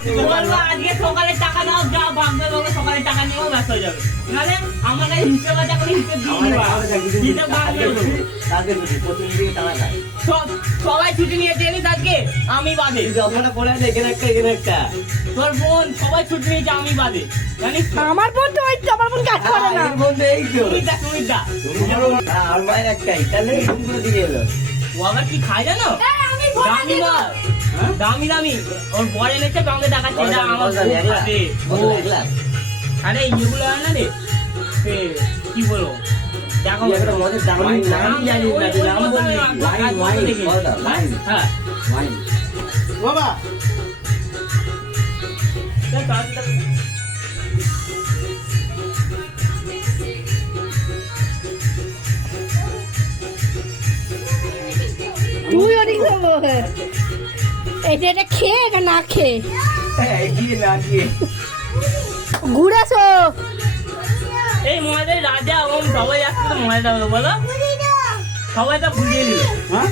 বলব আজকে সকালে টাকা দাও যা বাগদা বাবা সকালে টাকা নিয়েও ব্যস্ত হয়ে যাবে। নাহলে আমার কাছে হিসেব আছে এখন হিসেব দিয়ে হিসেব সবাই ছুটি নিয়েছে জানিস আজকে? আমি বাদে। পড়ে আছে এখানে একটা এখানে একটা। তোর বোন সবাই ছুটি নিয়েছে আমি বাদে। জানিস? আমার বোন তো ওই আমার বোন কাজ করে না। মধ্যে এই তো। সুমিতা সুমিতা আর মায়ের একটাই তাহলে দিয়ে এলো। ও আবার কি খায় জানো? দামি দামি। ওর বর এনেছে কাউকে দেখাচ্ছে এটা আমার? আরে হয় না রে? কি বলব দেখো নাম। হ্যাঁ। বাবা। তুই দেবো এটা এটা খেয়ে এটা না খেয়ে? দিয়ে। ঘুরেছো? এই মহাদের রাজা ওম সবাই আসছে তো মহাদেব বলো। সবাই তো বুঝিয়ে দিল হ্যাঁ?